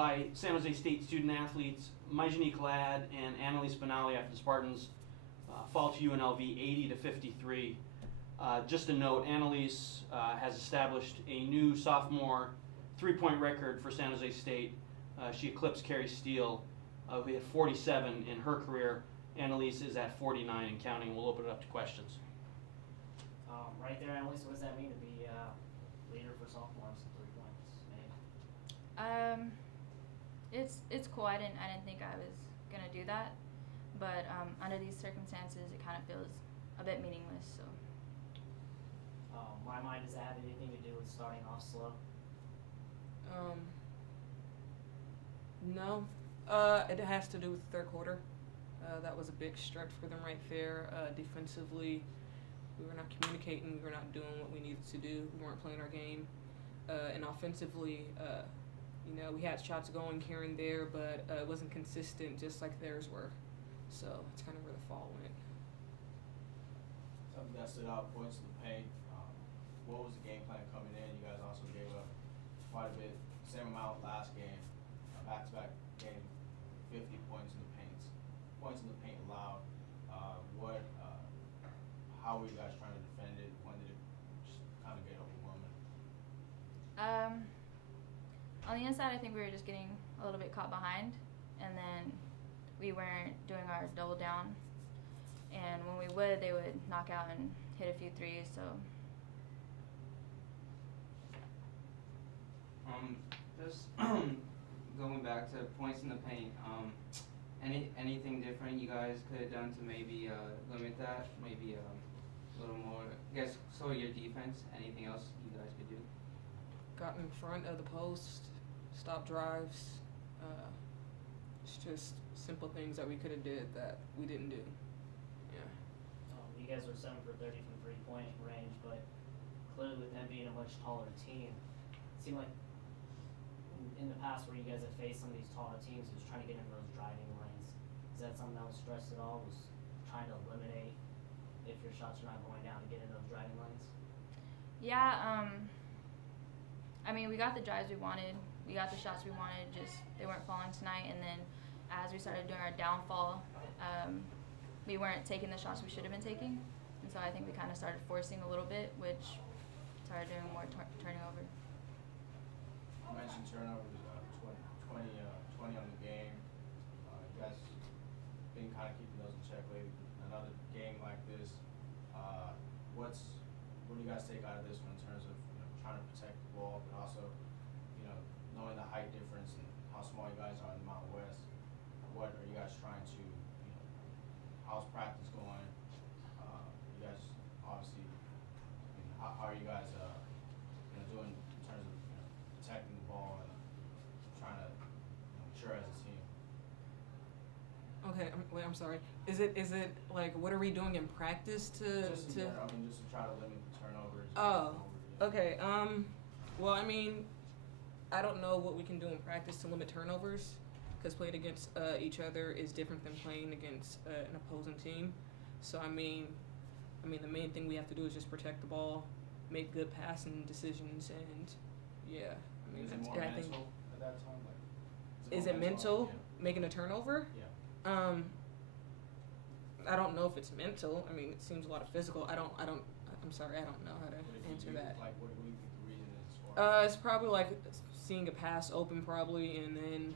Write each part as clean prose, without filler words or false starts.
by San Jose State student athletes Majanique Ladd and Annalise Benali after the Spartans fall to UNLV 80-53. Just a note, Annalise has established a new sophomore three-point record for San Jose State. She eclipsed Carrie Steele, who had 47 in her career. Annalise is at 49 and counting. We'll open it up to questions. Right there, Annalise, what does that mean to be leader for sophomores? 3 points made. It's cool. I didn't think I was gonna do that, but under these circumstances, it kind of feels a bit meaningless. So. My mind, does that have anything to do with starting off slow? No. It has to do with the third quarter. That was a big stretch for them right there. Defensively, we were not communicating. We were not doing what we needed to do. We weren't playing our game. And offensively, we had shots going here and there, but it wasn't consistent, just like theirs were. So that's kind of where the fall went. Something that stood out, points to the paint. What was the game plan coming in? You guys also gave up quite a bit, same amount last game, back-to-back game, 50 points in the paint. Points in the paint allowed. How were you guys trying to defend it? When did it just kind of get overwhelming? On the inside, I think we were just getting a little bit caught behind, and then we weren't doing our double down. And when we would, they would knock out and hit a few threes. So. Just going back to points in the paint, anything different you guys could have done to maybe limit that? Maybe a little more, I guess, so your defense, anything else you guys could do? Got in front of the post, stop drives. It's just simple things that we could have did that we didn't do. Yeah. You guys were 7 for 30 from 3-point range, but clearly with them being a much taller team, it seemed like in the past where you guys have faced some of these taller teams, it was trying to get into those driving lanes. Is that something that was stressed at all? Was trying to eliminate if your shots are not going down to get in those driving lanes? Yeah. We got the drives we wanted. We got the shots we wanted. Just they weren't falling tonight. And then as we started doing our downfall, we weren't taking the shots we should have been taking. And so I think we kind of started forcing a little bit, which started doing more turning over. You mentioned turnovers, 20 on the game. You guys been kind of keeping those in check lately. Another game like this, what do you guys take out of this one in terms of trying to protect the ball, but also knowing the height difference and how small you guys are in the Mountain West? What are you guys trying to? How's practice going? You guys obviously. How are you guys doing in terms of protecting the ball and trying to mature as a team? Okay, I'm sorry. Is it like what are we doing in practice to? Just to try to limit the turnovers. Oh, okay. Well, I don't know what we can do in practice to limit turnovers, because playing against each other is different than playing against an opposing team. So the main thing we have to do is just protect the ball, make good passing decisions, and yeah. Is it more mental at that time? Is it mental? Yeah. Making a turnover? Yeah. I don't know if it's mental. It seems a lot of physical. I'm sorry, I don't know how to answer that. What do you think the reason is? It's probably like seeing a pass open probably, and then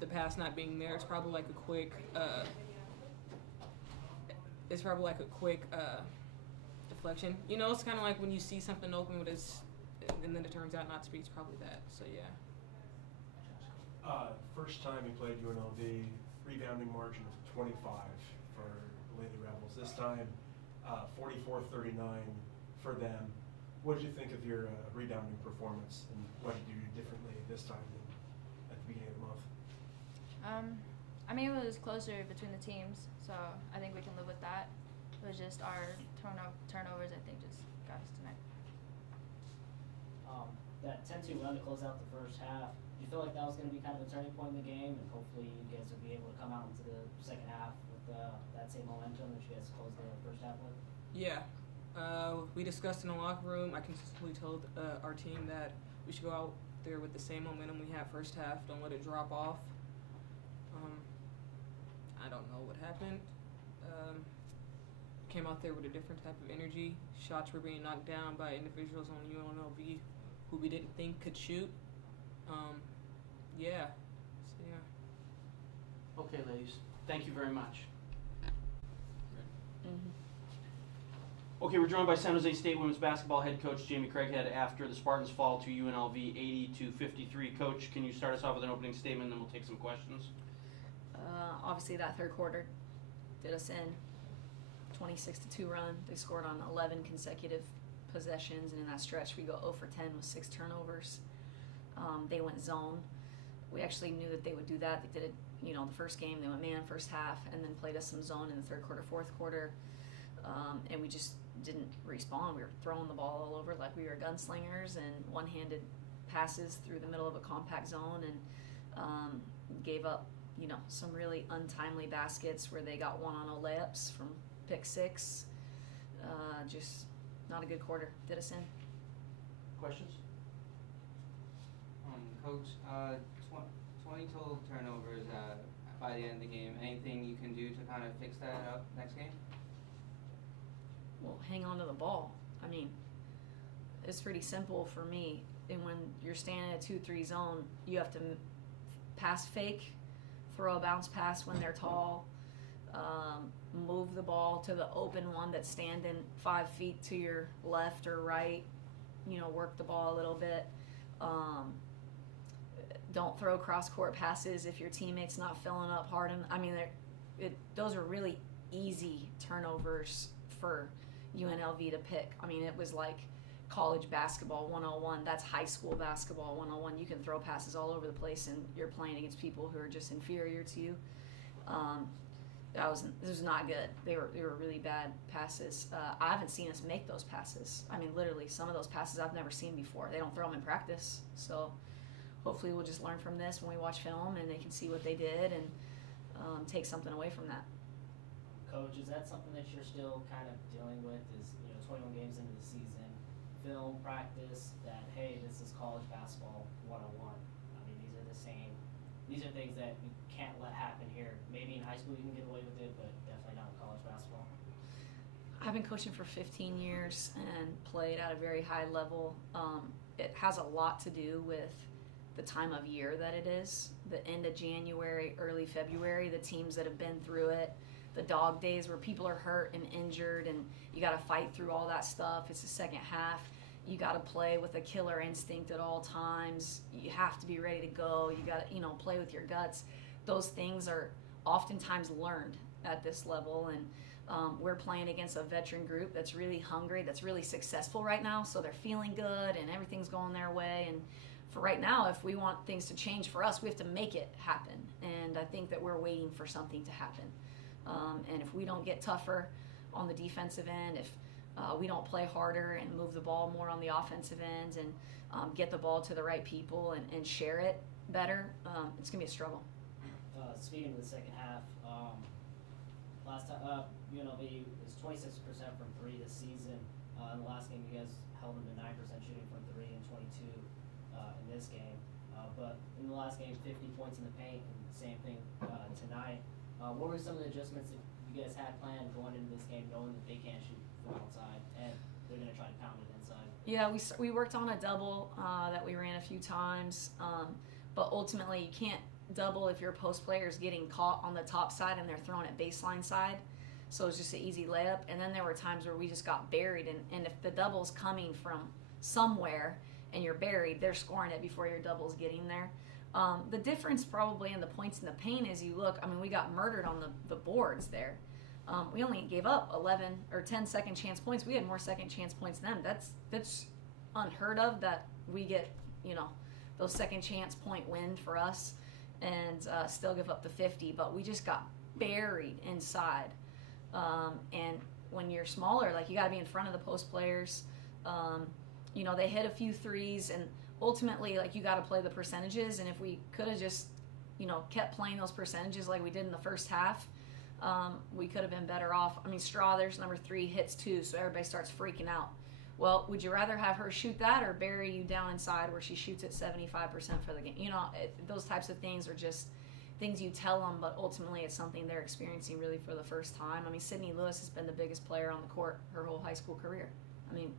the pass not being there. It's probably like a quick deflection. It's kind of like when you see something open and then it turns out not to be. It's probably that. So yeah. First time you played UNLV, rebounding margin of 25 for Lady Rebels. This time, 44-39 for them. What did you think of your rebounding performance, and what did you do differently this time than at the beginning of the month? It was closer between the teams, so I think we can live with that. It was just our turnovers, I think, just got us tonight. That 10-2 run to close out the first half, do you feel like that was going to be kind of a turning point in the game, and hopefully you guys would be able to come out into the second half with that same momentum that you guys closed the first half with? Yeah. We discussed in the locker room. I consistently told our team that we should go out there with the same momentum we had first half. Don't let it drop off. I don't know what happened. Came out there with a different type of energy. Shots were being knocked down by individuals on UNLV who we didn't think could shoot. Yeah. So, yeah. Okay, ladies. Thank you very much. Okay, we're joined by San Jose State women's basketball head coach Jamie Craighead after the Spartans fall to UNLV 80-53. Coach, can you start us off with an opening statement, and then we'll take some questions? Obviously, that third quarter did us in. 26-2 run. They scored on 11 consecutive possessions, and in that stretch, we go 0 for 10 with 6 turnovers. They went zone. We actually knew that they would do that. They did it, the first game. They went man first half, and then played us some zone in the third quarter, fourth quarter. And we just didn't respond. We were throwing the ball all over like we were gunslingers and one-handed passes through the middle of a compact zone, and gave up, some really untimely baskets where they got 1-on-0 layups from pick 6. Just not a good quarter. Did us in. Questions? Coach, 20 total turnovers by the end of the game. Anything you can do to kind of fix that up next game? Well, hang on to the ball. I mean, it's pretty simple for me. And when you're standing in a 2-3 zone, you have to pass fake, throw a bounce pass when they're tall, move the ball to the open one that's standing 5 feet to your left or right, work the ball a little bit. Don't throw cross-court passes if your teammate's not filling up hard. Those are really easy turnovers for UNLV to pick. I mean, it was like college basketball 101. That's high school basketball 101. You can throw passes all over the place, and you're playing against people who are just inferior to you. This was not good. They were really bad passes. I haven't seen us make those passes. I mean, literally, some of those passes I've never seen before. They don't throw them in practice. So hopefully we'll just learn from this when we watch film, and they can see what they did and take something away from that. Coach, is that something that you're still kind of dealing with? Is 21 games into the season, film practice, that hey, this is college basketball 101. I mean, these are the same. These are things that you can't let happen here. Maybe in high school you can get away with it, but definitely not in college basketball. I've been coaching for 15 years and played at a very high level. It has a lot to do with the time of year that it is. The end of January, early February, the teams that have been through it, the dog days where people are hurt and injured, and you got to fight through all that stuff. It's the second half. You got to play with a killer instinct at all times. You have to be ready to go. You got to, play with your guts. Those things are oftentimes learned at this level, and we're playing against a veteran group that's really hungry, that's really successful right now, so they're feeling good and everything's going their way. And for right now, if we want things to change for us, we have to make it happen. And I think that we're waiting for something to happen. And if we don't get tougher on the defensive end, if we don't play harder and move the ball more on the offensive end and get the ball to the right people and share it better, it's going to be a struggle. Speaking of the second half, last time UNLV is 26% from 3 this season. In the last game, you guys held them to 9% shooting from 3 and 22 in this game. But in the last game, 50 points in the paint, and same thing tonight. What were some of the adjustments that you guys had planned going into this game, knowing that they can't shoot from outside and they're going to try to pound it inside? Yeah, we worked on a double that we ran a few times, but ultimately you can't double if your post player is getting caught on the top side and they're throwing it baseline side. So it's just an easy layup. And then there were times where we just got buried, and if the double's coming from somewhere and you're buried, they're scoring it before your double's getting there. The difference probably in the points in the paint is we got murdered on the boards there. We only gave up 11 or 10 second chance points. We had more second chance points than them. That's unheard of that we get, those second chance point win for us and still give up the 50. But we just got buried inside. And when you're smaller, you got to be in front of the post players. They hit a few threes, and ultimately, you got to play the percentages. And if we could have just, kept playing those percentages like we did in the first half, we could have been better off. I mean, Straw, there's number 3, hits 2, so everybody starts freaking out. Well, would you rather have her shoot that or bury you down inside where she shoots at 75% for the game? You know, those types of things are just things you tell them, but ultimately it's something they're experiencing really for the first time. I mean, Sydney Lewis has been the biggest player on the court her whole high school career. I mean,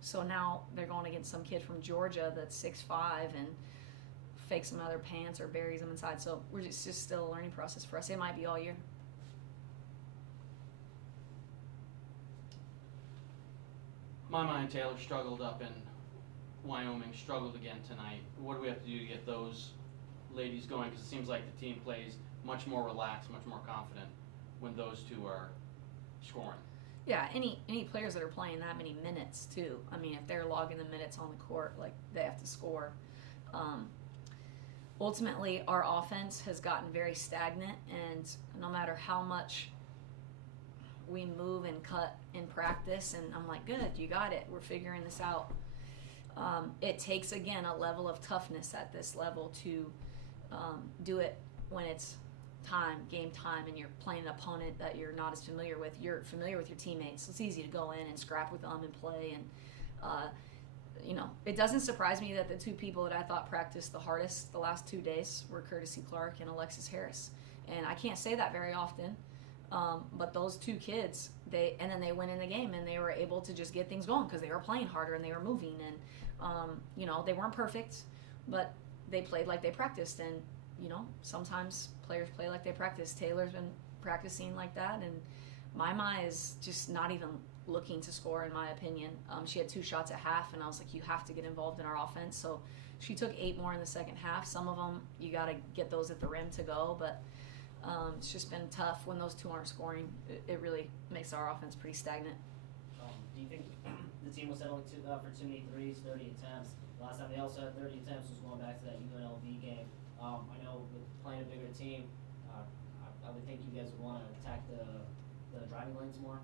so now they're going against some kid from Georgia that's 6'5" and fakes them out of their pants or buries them inside. So it's just still a learning process for us. It might be all year. Mama and Taylor struggled up in Wyoming, struggled again tonight. What do we have to do to get those ladies going? Because it seems like the team plays much more relaxed, much more confident when those two are scoring. Yeah, any players that are playing that many minutes too. I mean, if they're logging the minutes on the court, like they have to score. Ultimately, our offense has gotten very stagnant, and no matter how much we move and cut in practice, and I'm like, good, you got it. We're figuring this out. It takes, again, a level of toughness at this level to do it when it's game time, and you're playing an opponent that you're not as familiar with. You're familiar with your teammates, so it's easy to go in and scrap with them and play. And, you know, it doesn't surprise me that the two people that I thought practiced the hardest the last 2 days were Courtesy Clark and Alexis Harris. And I can't say that very often. But those two kids, and then they went in the game and they were able to just get things going because they were playing harder and they were moving. And, you know, they weren't perfect, but they played like they practiced. And, you know, sometimes players play like they practice. Taylor's been practicing like that. And Mama is just not even looking to score, in my opinion. She had 2 shots at half, and I was like, you have to get involved in our offense. So she took 8 more in the second half. Some of them, you got to get those at the rim to go, but it's just been tough when those two aren't scoring. It really makes our offense pretty stagnant. Do you think the team was settling for too many threes, 30 attempts? Last time they also had 30 attempts was going back to that UNLV game. I know with playing a bigger team, I would think you guys would want to attack the driving lanes more.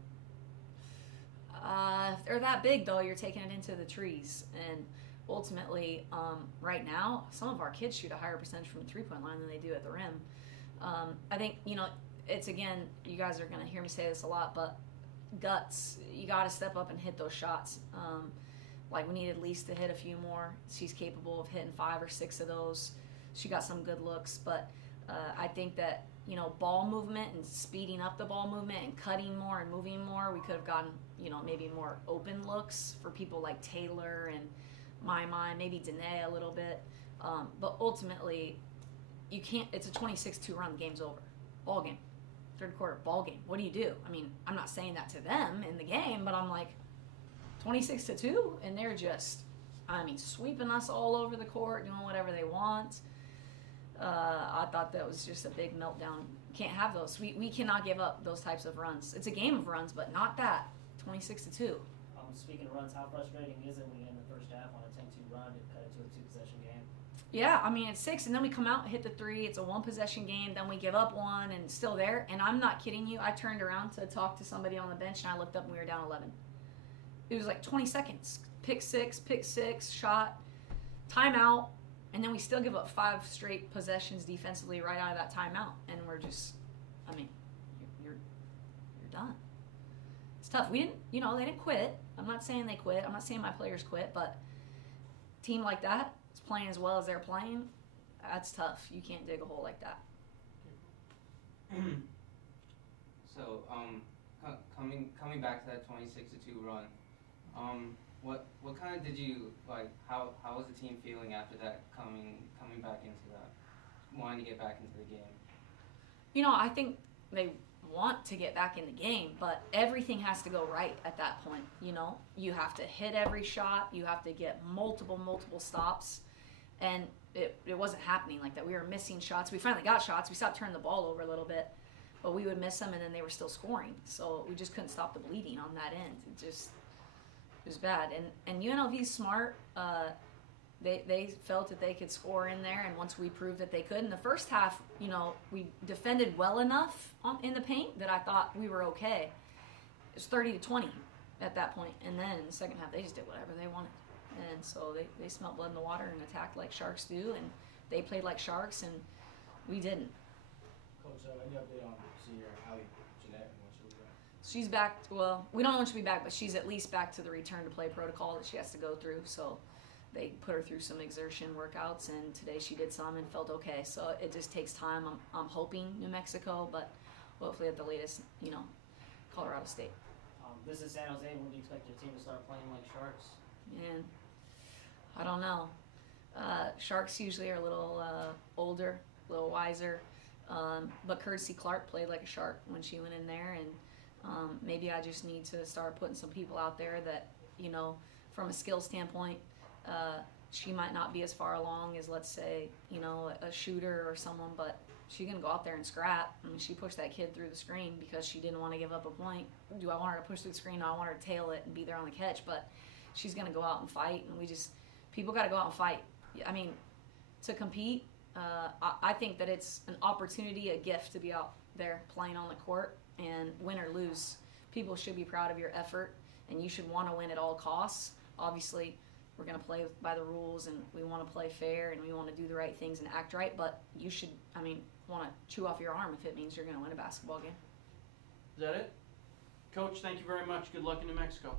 If they're that big, though, you're taking it into the trees. And ultimately, right now, some of our kids shoot a higher percentage from the three-point line than they do at the rim. I think, you know, it's, again, you guys are going to hear me say this a lot, but guts, you got to step up and hit those shots. Like, we needed Lise to hit a few more. She's capable of hitting 5 or 6 of those. She got some good looks, but I think that, you know, ball movement and speeding up the ball movement and cutting more and moving more, we could have gotten, you know, maybe more open looks for people like Taylor and Mama, maybe Danae a little bit. But ultimately, you can't, it's a 26-2 run, the game's over. Ball game. Third quarter, ball game. What do you do? I mean, I'm not saying that to them in the game, but I'm like, 26-2, and they're just, I mean, sweeping us all over the court, doing whatever they want. I thought that was just a big meltdown. Can't have those. We cannot give up those types of runs. It's a game of runs, but not that. 26-2. Speaking of runs, how frustrating is it when you end the first half on a 10-2 run to cut it to a 2-possession game? Yeah, I mean, it's 6, and then we come out and hit the 3. It's a 1-possession game. Then we give up 1, and it's still there. And I'm not kidding you. I turned around to talk to somebody on the bench, and I looked up, and we were down 11. It was like 20 seconds. Pick six, shot, timeout, and then we still give up 5 straight possessions defensively right out of that timeout. And we're just, I mean, you're done. It's tough. We didn't, you know, they didn't quit. I'm not saying they quit. I'm not saying my players quit, but a team like that is playing as well as they're playing. That's tough. You can't dig a hole like that. So, coming back to that 26-2 run, what kind of did you like? How was the team feeling after that? Coming back into that, wanting to get back into the game. You know, I think they want to get back in the game, but everything has to go right at that point. You know, you have to hit every shot. You have to get multiple stops, and it wasn't happening like that. We were missing shots. We finally got shots. We stopped turning the ball over a little bit, but we would miss them, and then they were still scoring. So we just couldn't stop the bleeding on that end. It was bad. And UNLV's smart. They felt that they could score in there, and once we proved that they could, in the first half, you know, we defended well enough in the paint that I thought we were okay. It was 30-20 at that point, and then in the second half, they just did whatever they wanted. And so they smelt blood in the water and attacked like sharks do, and they played like sharks, and we didn't. Coach, any update on senior Allie Jeanette and what she was doing? She's back. Well, we don't know when she'll be back, but she's at least back to the return to play protocol that she has to go through. So they put her through some exertion workouts, and today she did some and felt okay. So it just takes time. I'm hoping New Mexico, but hopefully at the latest, Colorado State. This is San Jose. When do you expect your team to start playing like Sharks? Man, I don't know. Sharks usually are a little older, a little wiser. But Kirstie Clark played like a Shark when she went in there, and maybe I just need to start putting some people out there that, from a skill standpoint, she might not be as far along as, let's say, a shooter or someone, but she can go out there and scrap. I mean, she pushed that kid through the screen because she didn't want to give up a point. Do I want her to push through the screen? No, I want her to tail it and be there on the catch, but she's going to go out and fight, and people got to go out and fight. I mean, to compete, I think that it's an opportunity, a gift to be out there playing on the court, and win or lose, people should be proud of your effort, and you should want to win at all costs. Obviously, we're going to play by the rules, and we want to play fair, and we want to do the right things and act right, but you should, want to chew off your arm if it means you're going to win a basketball game. Is that it? Coach, thank you very much. Good luck in New Mexico.